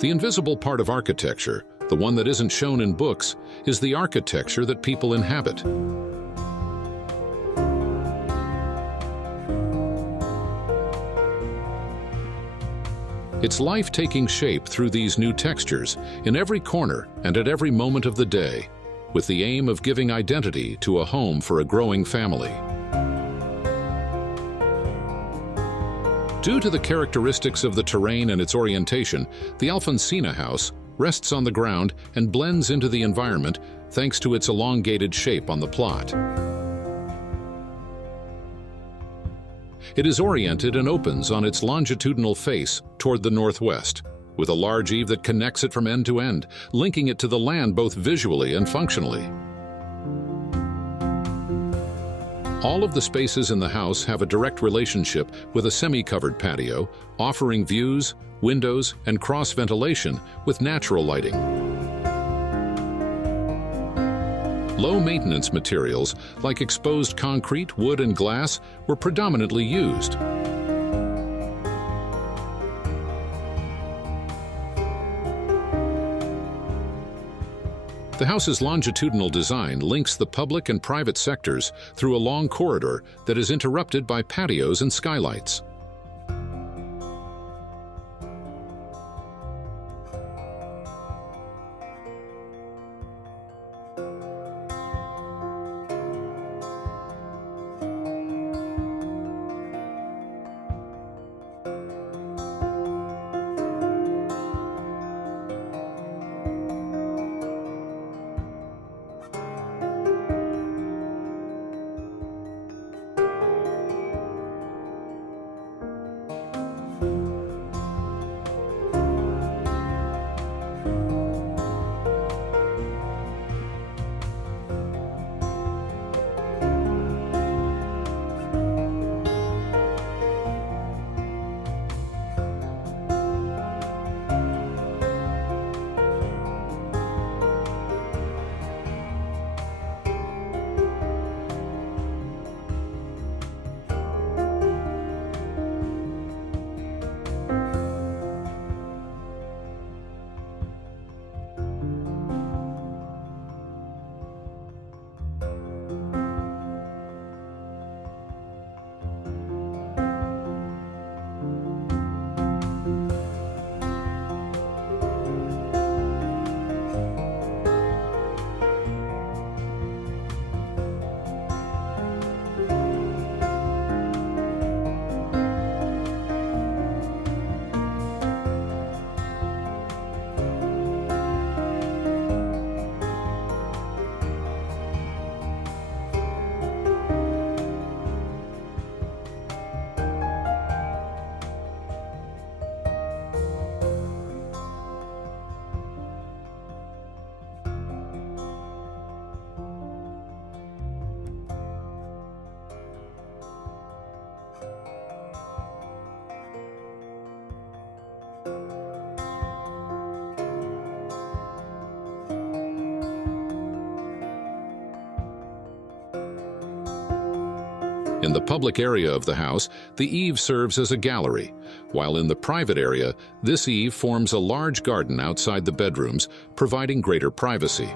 The invisible part of architecture, the one that isn't shown in books, is the architecture that people inhabit. It's life taking shape through these new textures, in every corner and at every moment of the day, with the aim of giving identity to a home for a growing family. Due to the characteristics of the terrain and its orientation, the Alfonsina House rests on the ground and blends into the environment thanks to its elongated shape on the plot. It is oriented and opens on its longitudinal face toward the northwest, with a large eave that connects it from end to end, linking it to the land both visually and functionally. All of the spaces in the house have a direct relationship with a semi-covered patio, offering views, windows, and cross-ventilation with natural lighting. Low-maintenance materials like exposed concrete, wood, and glass were predominantly used. The house's longitudinal design links the public and private sectors through a long corridor that is interrupted by patios and skylights. In the public area of the house, the eave serves as a gallery, while in the private area, this eave forms a large garden outside the bedrooms, providing greater privacy.